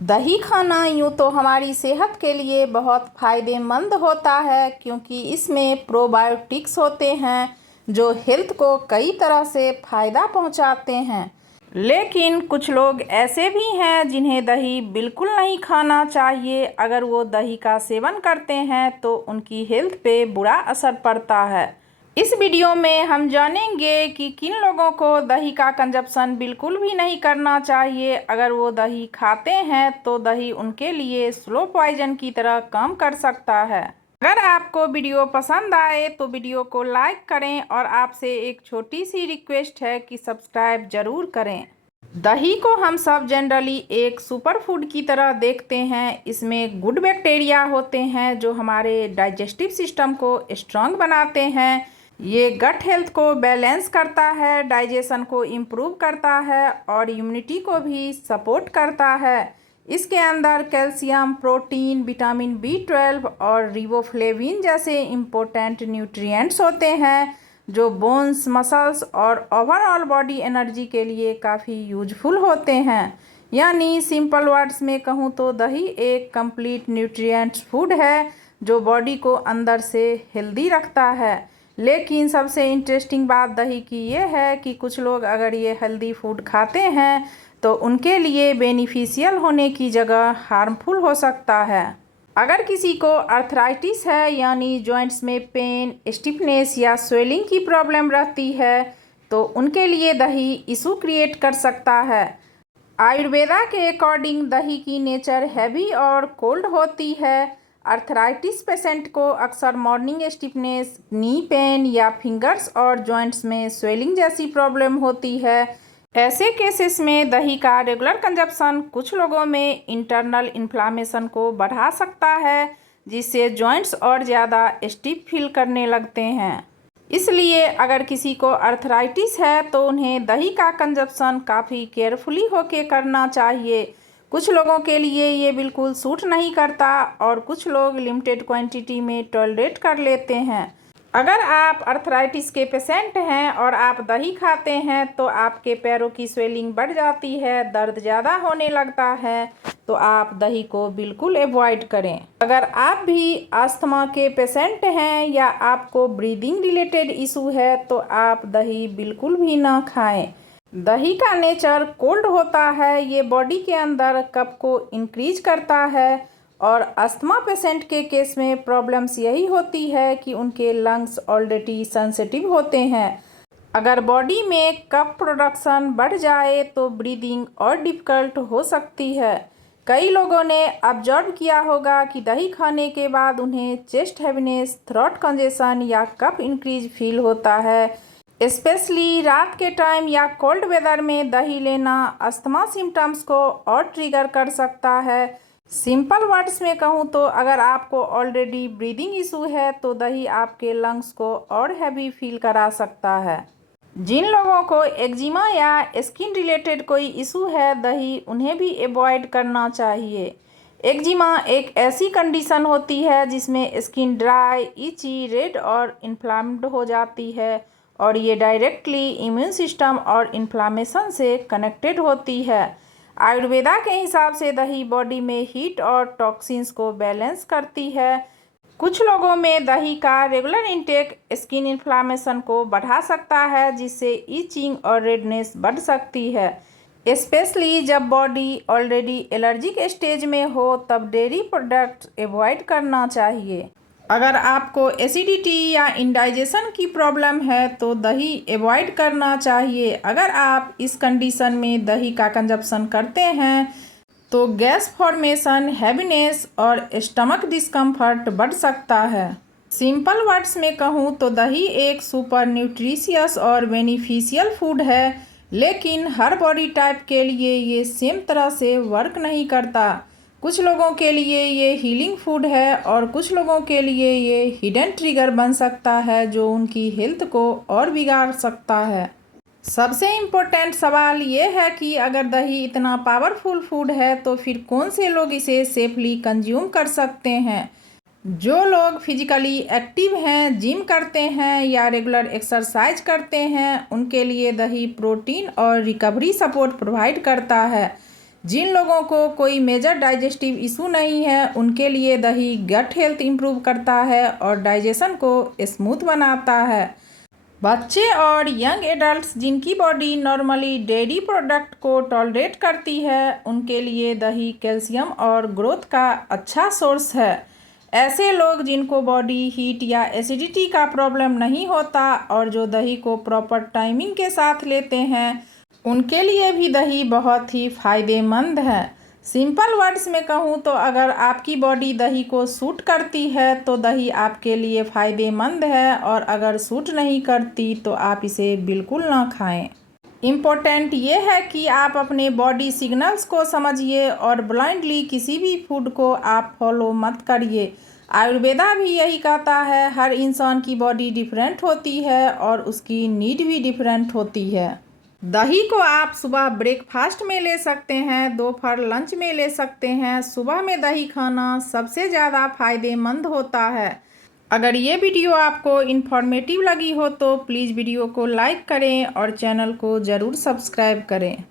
दही खाना यूँ तो हमारी सेहत के लिए बहुत फ़ायदेमंद होता है क्योंकि इसमें प्रोबायोटिक्स होते हैं जो हेल्थ को कई तरह से फ़ायदा पहुंचाते हैं। लेकिन कुछ लोग ऐसे भी हैं जिन्हें दही बिल्कुल नहीं खाना चाहिए। अगर वो दही का सेवन करते हैं तो उनकी हेल्थ पे बुरा असर पड़ता है। इस वीडियो में हम जानेंगे कि किन लोगों को दही का कंजप्शन बिल्कुल भी नहीं करना चाहिए। अगर वो दही खाते हैं तो दही उनके लिए स्लो पॉइजन की तरह काम कर सकता है। अगर आपको वीडियो पसंद आए तो वीडियो को लाइक करें और आपसे एक छोटी सी रिक्वेस्ट है कि सब्सक्राइब ज़रूर करें। दही को हम सब जनरली एक सुपर फूड की तरह देखते हैं। इसमें गुड बैक्टीरिया होते हैं जो हमारे डाइजेस्टिव सिस्टम को स्ट्रांग बनाते हैं। ये गट हेल्थ को बैलेंस करता है, डाइजेशन को इम्प्रूव करता है और इम्यूनिटी को भी सपोर्ट करता है। इसके अंदर कैल्शियम, प्रोटीन, विटामिन B12 और रिबोफ्लेविन जैसे इम्पोर्टेंट न्यूट्रिएंट्स होते हैं जो बोन्स, मसल्स और ओवरऑल बॉडी एनर्जी के लिए काफ़ी यूजफुल होते हैं। यानी सिंपल वर्ड्स में कहूँ तो दही एक कंप्लीट न्यूट्रिएंट्स फूड है जो बॉडी को अंदर से हेल्दी रखता है। लेकिन सबसे इंटरेस्टिंग बात दही की ये है कि कुछ लोग अगर ये हेल्दी फूड खाते हैं तो उनके लिए बेनिफिशियल होने की जगह हार्मफुल हो सकता है। अगर किसी को अर्थराइटिस है यानी जॉइंट्स में पेन, स्टिफनेस या स्वेलिंग की प्रॉब्लम रहती है तो उनके लिए दही इशू क्रिएट कर सकता है। आयुर्वेदा के अकॉर्डिंग दही की नेचर हैवी और कोल्ड होती है। अर्थराइटिस पेशेंट को अक्सर मॉर्निंग स्टिफनेस, नी पेन या फिंगर्स और जॉइंट्स में स्वेलिंग जैसी प्रॉब्लम होती है। ऐसे केसेस में दही का रेगुलर कंजप्शन कुछ लोगों में इंटरनल इन्फ्लामेशन को बढ़ा सकता है जिससे जॉइंट्स और ज़्यादा स्टिफ फील करने लगते हैं। इसलिए अगर किसी को अर्थराइटिस है तो उन्हें दही का कंजप्शन काफ़ी केयरफुली होके करना चाहिए। कुछ लोगों के लिए ये बिल्कुल सूट नहीं करता और कुछ लोग लिमिटेड क्वांटिटी में टॉलरेट कर लेते हैं। अगर आप अर्थराइटिस के पेशेंट हैं और आप दही खाते हैं तो आपके पैरों की स्वेलिंग बढ़ जाती है, दर्द ज़्यादा होने लगता है, तो आप दही को बिल्कुल अवॉइड करें। अगर आप भी अस्थमा के पेशेंट हैं या आपको ब्रीदिंग रिलेटेड इशू है तो आप दही बिल्कुल भी ना खाएं। दही का नेचर कोल्ड होता है, ये बॉडी के अंदर कफ को इंक्रीज करता है और अस्थमा पेशेंट के केस में प्रॉब्लम्स यही होती है कि उनके लंग्स ऑलरेडी सेंसिटिव होते हैं। अगर बॉडी में कफ प्रोडक्शन बढ़ जाए तो ब्रीदिंग और डिफ़िकल्ट हो सकती है। कई लोगों ने ऑब्जर्व किया होगा कि दही खाने के बाद उन्हें चेस्ट हैवीनेस, थ्रोट कंजेशन या कफ इंक्रीज फील होता है। स्पेशली रात के टाइम या कोल्ड वेदर में दही लेना अस्थमा सिम्टम्स को और ट्रिगर कर सकता है। सिंपल वर्ड्स में कहूँ तो अगर आपको ऑलरेडी ब्रीदिंग इशू है तो दही आपके लंग्स को और हैवी फील करा सकता है। जिन लोगों को एक्जिमा या स्किन रिलेटेड कोई इशू है दही उन्हें भी अवॉइड करना चाहिए। एक्जिमा एक ऐसी कंडीशन होती है जिसमें स्किन ड्राई, इची, रेड और इन्फ्लाम्ड हो जाती है और ये डायरेक्टली इम्यून सिस्टम और इन्फ्लामेशन से कनेक्टेड होती है। आयुर्वेदा के हिसाब से दही बॉडी में हीट और टॉक्सिन्स को बैलेंस करती है। कुछ लोगों में दही का रेगुलर इंटेक स्किन इन्फ्लामेशन को बढ़ा सकता है जिससे ईचिंग और रेडनेस बढ़ सकती है। स्पेशली जब बॉडी ऑलरेडी एलर्जिक स्टेज में हो तब डेयरी प्रोडक्ट्स अवॉइड करना चाहिए। अगर आपको एसिडिटी या इंडाइजेशन की प्रॉब्लम है तो दही अवॉइड करना चाहिए। अगर आप इस कंडीशन में दही का कंजप्शन करते हैं तो गैस फॉर्मेशन, हैवीनेस और स्टमक डिस्कम्फर्ट बढ़ सकता है। सिंपल वर्ड्स में कहूँ तो दही एक सुपर न्यूट्रिशियस और बेनिफिशियल फूड है, लेकिन हर बॉडी टाइप के लिए ये सेम तरह से वर्क नहीं करता। कुछ लोगों के लिए ये हीलिंग फूड है और कुछ लोगों के लिए ये हिडन ट्रिगर बन सकता है जो उनकी हेल्थ को और बिगाड़ सकता है। सबसे इम्पोर्टेंट सवाल ये है कि अगर दही इतना पावरफुल फूड है तो फिर कौन से लोग इसे सेफली कंज्यूम कर सकते हैं। जो लोग फिजिकली एक्टिव हैं, जिम करते हैं या रेगुलर एक्सरसाइज करते हैं उनके लिए दही प्रोटीन और रिकवरी सपोर्ट प्रोवाइड करता है। जिन लोगों को कोई मेजर डाइजेस्टिव इशू नहीं है उनके लिए दही गट हेल्थ इम्प्रूव करता है और डाइजेशन को स्मूथ बनाता है। बच्चे और यंग एडल्ट्स जिनकी बॉडी नॉर्मली डेयरी प्रोडक्ट को टॉलरेट करती है उनके लिए दही कैल्शियम और ग्रोथ का अच्छा सोर्स है। ऐसे लोग जिनको बॉडी हीट या एसिडिटी का प्रॉब्लम नहीं होता और जो दही को प्रॉपर टाइमिंग के साथ लेते हैं उनके लिए भी दही बहुत ही फ़ायदेमंद है। सिंपल वर्ड्स में कहूँ तो अगर आपकी बॉडी दही को सूट करती है तो दही आपके लिए फ़ायदेमंद है और अगर सूट नहीं करती तो आप इसे बिल्कुल ना खाएं। इम्पोर्टेंट ये है कि आप अपने बॉडी सिग्नल्स को समझिए और ब्लाइंडली किसी भी फूड को आप फॉलो मत करिए। आयुर्वेदा भी यही कहता है, हर इंसान की बॉडी डिफरेंट होती है और उसकी नीड भी डिफरेंट होती है। दही को आप सुबह ब्रेकफास्ट में ले सकते हैं, दोपहर लंच में ले सकते हैं। सुबह में दही खाना सबसे ज़्यादा फायदेमंद होता है। अगर ये वीडियो आपको इन्फॉर्मेटिव लगी हो तो प्लीज़ वीडियो को लाइक करें और चैनल को ज़रूर सब्सक्राइब करें।